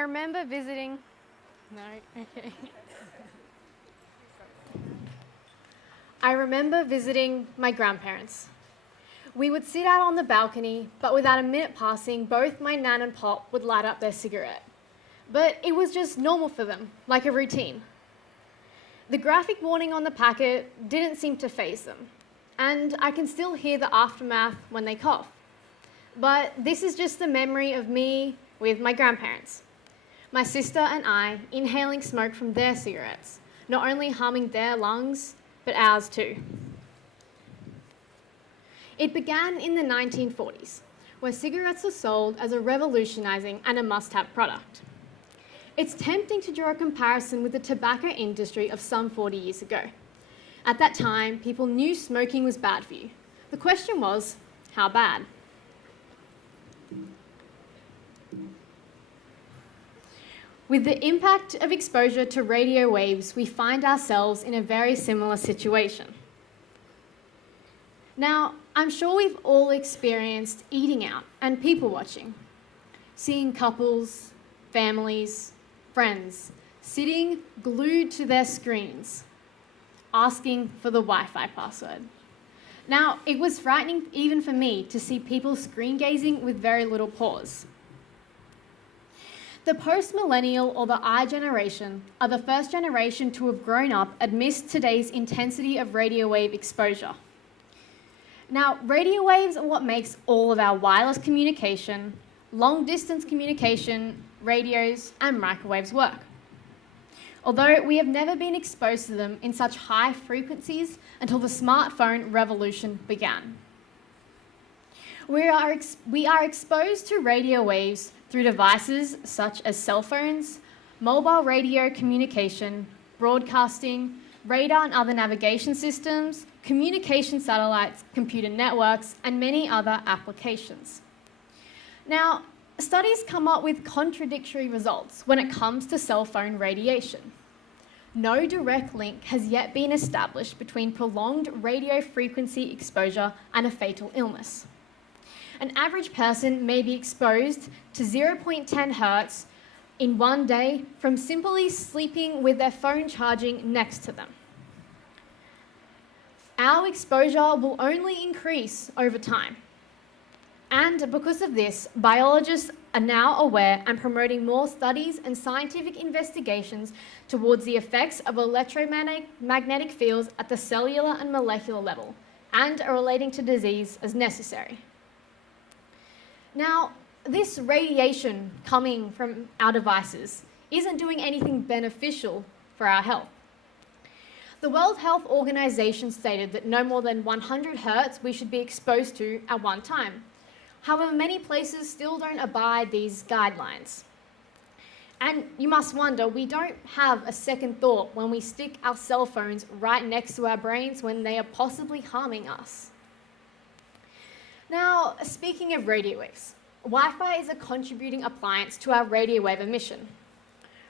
remember visiting, no, okay. I remember visiting my grandparents. We would sit out on the balcony, but without a minute passing, both my nan and pop would light up their cigarette. But it was just normal for them, like a routine. The graphic warning on the packet didn't seem to faze them, and I can still hear the aftermath when they cough. But this is just the memory of me with my grandparents. My sister and I inhaling smoke from their cigarettes, not only harming their lungs, but ours too. It began in the 1940s, where cigarettes were sold as a revolutionizing and a must-have product. It's tempting to draw a comparison with the tobacco industry of some 40 years ago. At that time, people knew smoking was bad for you. The question was, how bad? With the impact of exposure to radio waves, we find ourselves in a very similar situation. Now, I'm sure we've all experienced eating out and people watching, seeing couples, families, friends, sitting glued to their screens, asking for the Wi-Fi password. Now, it was frightening even for me to see people screen gazing with very little pause. The post-millennial or the I generation are the first generation to have grown up amidst today's intensity of radio wave exposure. Now, radio waves are what makes all of our wireless communication, long-distance communication, radios, and microwaves work. Although we have never been exposed to them in such high frequencies until the smartphone revolution began. We are exposed to radio waves through devices such as cell phones, mobile radio communication, broadcasting, radar and other navigation systems, communication satellites, computer networks, and many other applications. Now, studies come up with contradictory results when it comes to cell phone radiation. No direct link has yet been established between prolonged radio frequency exposure and a fatal illness. An average person may be exposed to 0.10 hertz in one day from simply sleeping with their phone charging next to them. Our exposure will only increase over time. And because of this, biologists are now aware and promoting more studies and scientific investigations towards the effects of electromagnetic fields at the cellular and molecular level, and are relating to disease as necessary. Now, this radiation coming from our devices isn't doing anything beneficial for our health. The World Health Organization stated that no more than 100 hertz we should be exposed to at one time. However, many places still don't abide these guidelines. And you must wonder, we don't have a second thought when we stick our cell phones right next to our brains when they are possibly harming us. Now, speaking of radio waves, Wi-Fi is a contributing appliance to our radio wave emission.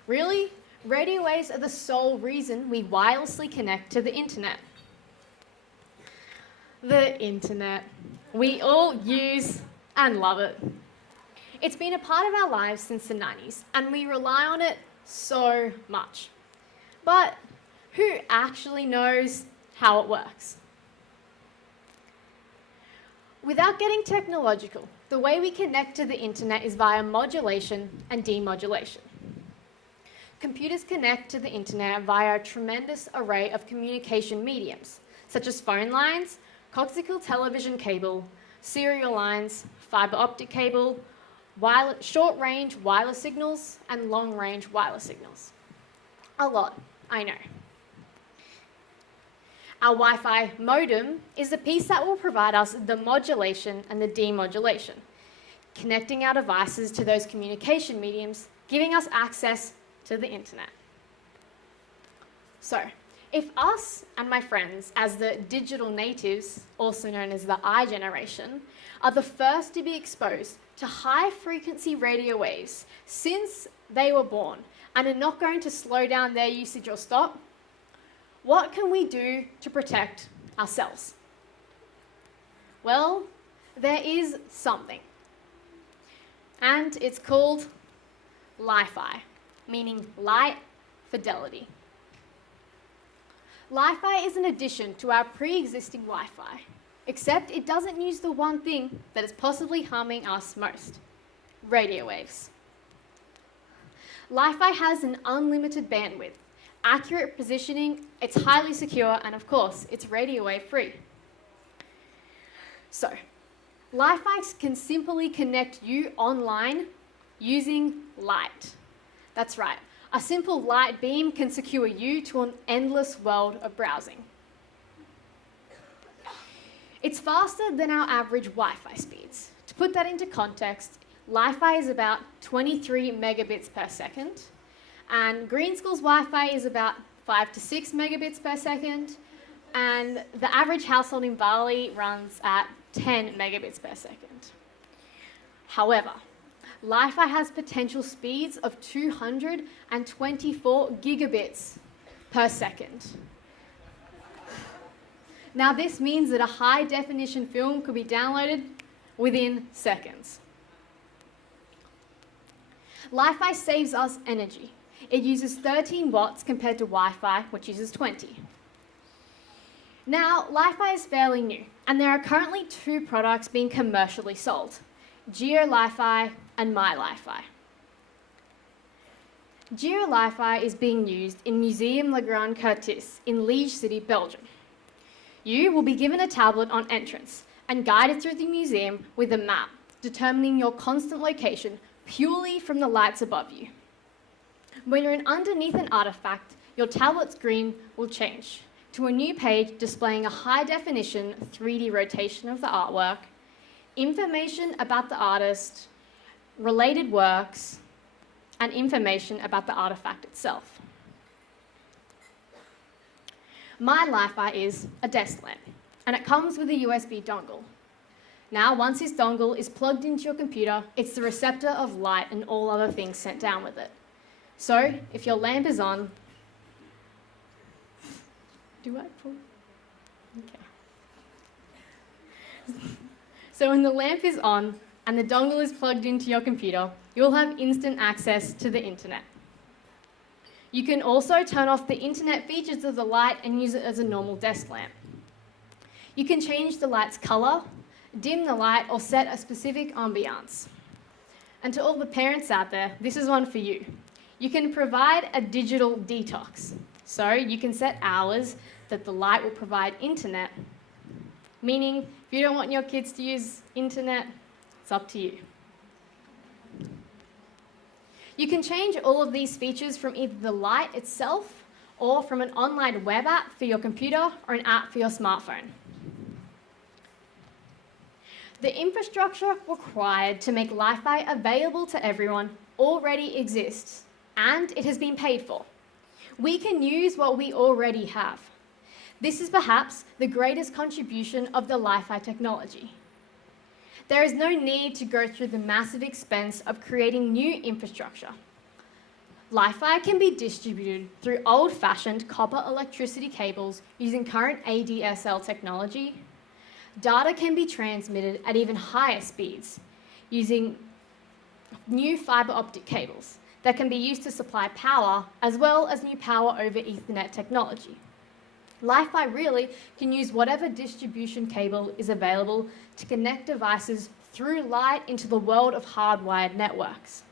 Really? Radio waves are the sole reason we wirelessly connect to the internet. The internet. We all use and love it. It's been a part of our lives since the 90s, and we rely on it so much. But who actually knows how it works? Without getting technological, the way we connect to the internet is via modulation and demodulation. Computers connect to the internet via a tremendous array of communication mediums, such as phone lines, coaxial television cable, serial lines, fiber optic cable, short-range wireless signals, and long-range wireless signals. A lot, I know. Our Wi-Fi modem is the piece that will provide us the modulation and the demodulation, connecting our devices to those communication mediums, giving us access to the internet. So, if us and my friends, as the digital natives, also known as the I generation, are the first to be exposed to high-frequency radio waves since they were born and are not going to slow down their usage or stop, what can we do to protect ourselves? Well, there is something. and it's called Li-Fi, meaning light fidelity. Li-Fi is an addition to our pre-existing Wi-Fi, except it doesn't use the one thing that is possibly harming us most: radio waves. Li-Fi has an unlimited bandwidth, accurate positioning, it's highly secure, and of course, it's radio wave free. So, Li-Fi can simply connect you online using light. That's right, a simple light beam can secure you to an endless world of browsing. It's faster than our average Wi-Fi speeds. To put that into context, Li-Fi is about 23 megabits per second, and Green School's Wi-Fi is about 5 to 6 megabits per second, and the average household in Bali runs at 10 megabits per second. However, Li-Fi has potential speeds of 224 gigabits per second. Now, this means that a high-definition film could be downloaded within seconds. Li-Fi saves us energy. It uses 13 watts compared to Wi-Fi, which uses 20. Now, Li-Fi is fairly new, and there are currently 2 products being commercially sold: Geo Li-Fi and My Li-Fi. Geo Li-Fi is being used in Museum Le Grand Curtis in Liege City, Belgium. You will be given a tablet on entrance and guided through the museum with a map, determining your constant location purely from the lights above you. When you're underneath an artifact, your tablet screen will change to a new page displaying a high-definition 3D rotation of the artwork, information about the artist, related works, and information about the artifact itself. My Li-Fi is a desk lamp, and it comes with a USB dongle. Now, once this dongle is plugged into your computer, it's the receptor of light and all other things sent down with it. So, if your lamp is on, do I pull? Okay. So when the lamp is on and the dongle is plugged into your computer, you'll have instant access to the internet. You can also turn off the internet features of the light and use it as a normal desk lamp. You can change the light's color, dim the light, or set a specific ambiance. And to all the parents out there, this is one for you. You can provide a digital detox. So you can set hours that the light will provide internet, meaning if you don't want your kids to use internet, it's up to you. You can change all of these features from either the light itself or from an online web app for your computer or an app for your smartphone. The infrastructure required to make Li-Fi available to everyone already exists, and it has been paid for. We can use what we already have. This is perhaps the greatest contribution of the Li-Fi technology. There is no need to go through the massive expense of creating new infrastructure. Li-Fi can be distributed through old-fashioned copper electricity cables using current ADSL technology. Data can be transmitted at even higher speeds using new fiber optic cables that can be used to supply power, as well as new power over Ethernet technology. Li-Fi really can use whatever distribution cable is available to connect devices through light into the world of hardwired networks.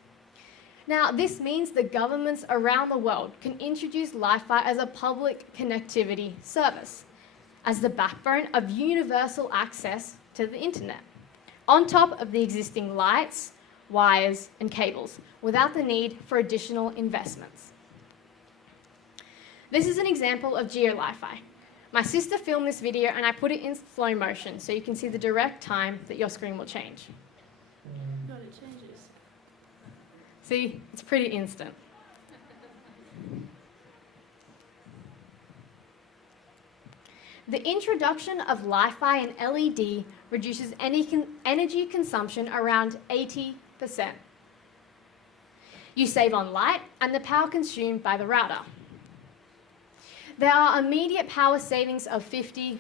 Now, this means that governments around the world can introduce Li-Fi as a public connectivity service, as the backbone of universal access to the internet, on top of the existing lights, wires, and cables, without the need for additional investments. This is an example of Geo Li-Fi. My sister filmed this video and I put it in slow motion so you can see the direct time that your screen will change. God, it changes. See, it's pretty instant. The introduction of Li-Fi and LED reduces energy consumption around 80%. You save on light and the power consumed by the router. There are immediate power savings of 50%.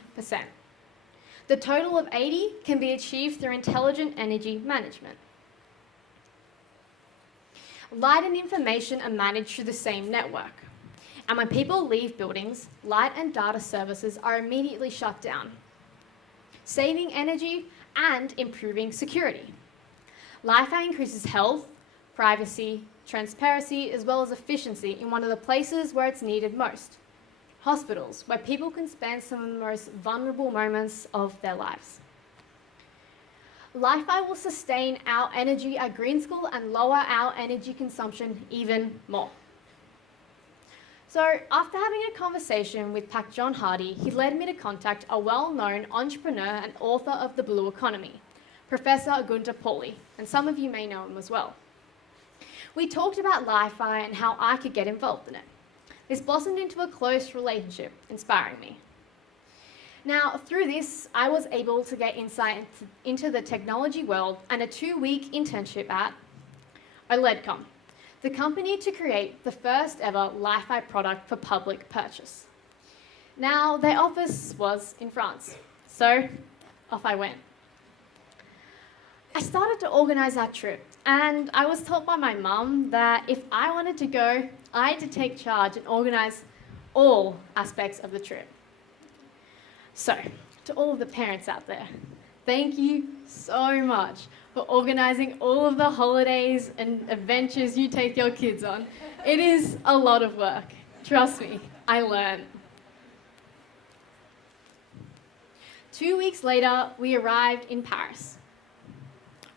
The total of 80 can be achieved through intelligent energy management. light and information are managed through the same network. And when people leave buildings, light and data services are immediately shut down, saving energy and improving security. Wi-Fi increases health, privacy, transparency, as well as efficiency in one of the places where it's needed most: hospitals, where people can spend some of the most vulnerable moments of their lives. Wi-Fi will sustain our energy at Green School and lower our energy consumption even more. So after having a conversation with Pak John Hardy, he led me to contact a well-known entrepreneur and author of The Blue Economy, Professor Gunter Pauli, and some of you may know him as well. We talked about Wi-Fi and how I could get involved in it. This blossomed into a close relationship, inspiring me. Now, through this, I was able to get insight into the technology world and a 2-week internship at OLEDcom, the company to create the first ever Wi-Fi product for public purchase. Now, their office was in France, so off I went. I started to organise our trip, and I was told by my mum that if I wanted to go, I had to take charge and organise all aspects of the trip. So, to all of the parents out there, thank you so much for organising all of the holidays and adventures you take your kids on. It is a lot of work. Trust me, I learned. 2 weeks later, we arrived in Paris.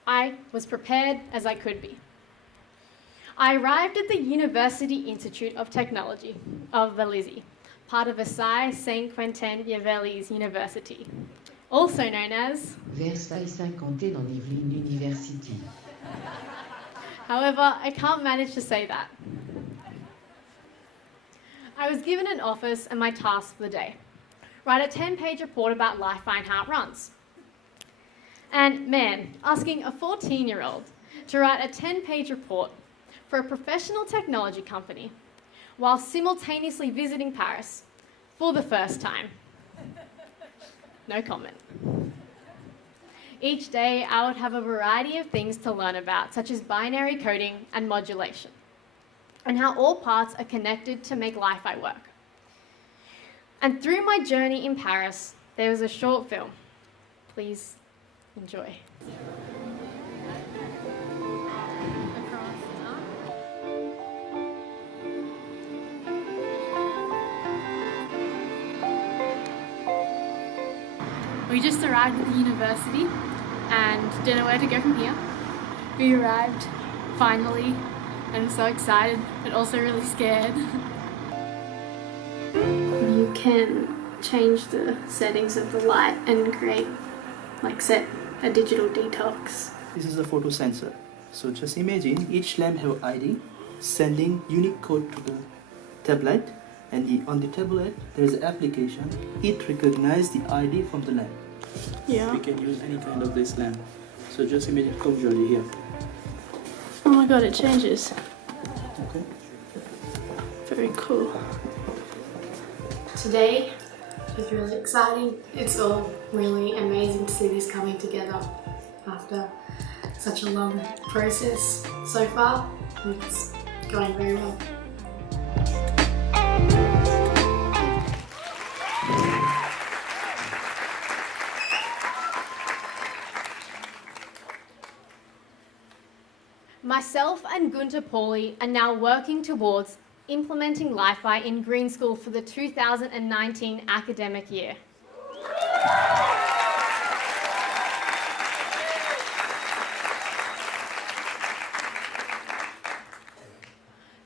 I was prepared as I could be. I arrived at the University Institute of Technology of Vélizy, part of Versailles Saint-Quentin-Yvelines University, also known as Versailles Saint-Quentin-en-Yvelines University. However, I can't manage to say that. I was given an office and my task for the day: write a 10-page report about Wi-Fi and how it runs. And man, asking a 14-year-old to write a 10-page report for a professional technology company while simultaneously visiting Paris for the first time. No comment. Each day, I would have a variety of things to learn about, such as binary coding and modulation, and how all parts are connected to make Wi-Fi work. And through my journey in Paris, there was a short film. Please enjoy. We just arrived at the university and didn't know where to go from here. We arrived finally and I'm so excited but also really scared. You can change the settings of the light and set a digital detox. This is a photo sensor. So just imagine each lamp have ID sending unique code to the tablet, and on the tablet there is an application. It recognizes the ID from the lamp. Yeah. We can use any kind of this lamp. So just imagine, come Georgie here. Oh my god, it changes. Okay. Very cool. Today is really exciting. It's all really amazing to see this coming together after such a long process so far. It's going very well. Myself and Gunter Pauli are now working towards implementing Wi-Fi in Green School for the 2019 academic year.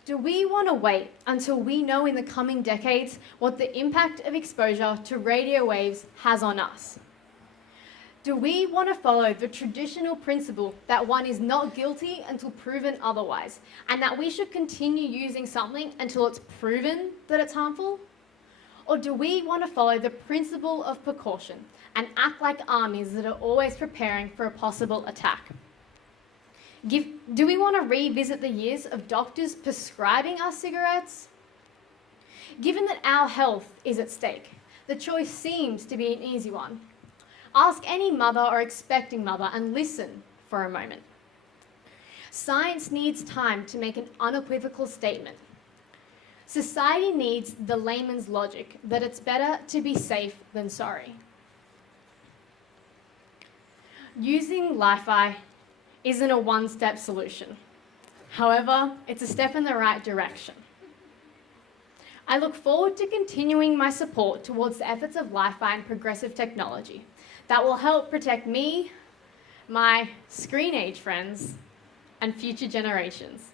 Do we want to wait until we know in the coming decades what the impact of exposure to radio waves has on us? Do we want to follow the traditional principle that one is not guilty until proven otherwise, and that we should continue using something until it's proven that it's harmful? Or do we want to follow the principle of precaution and act like armies that are always preparing for a possible attack? Do we want to revisit the years of doctors prescribing us cigarettes? Given that our health is at stake, the choice seems to be an easy one. Ask any mother or expecting mother and listen for a moment. Science needs time to make an unequivocal statement. Society needs the layman's logic that it's better to be safe than sorry. Using Li-Fi isn't a one-step solution. However, it's a step in the right direction. I look forward to continuing my support towards the efforts of Li-Fi and progressive technology that will help protect me, my screen-age friends, and future generations.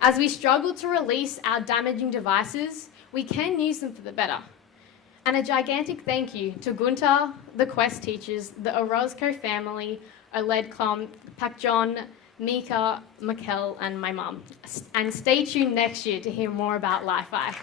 As we struggle to release our damaging devices, we can use them for the better. And a gigantic thank you to Gunter, the Quest teachers, the Orozco family, Oled Klom, Pak John, Mika, Mikkel, and my mum. And stay tuned next year to hear more about Li-Fi.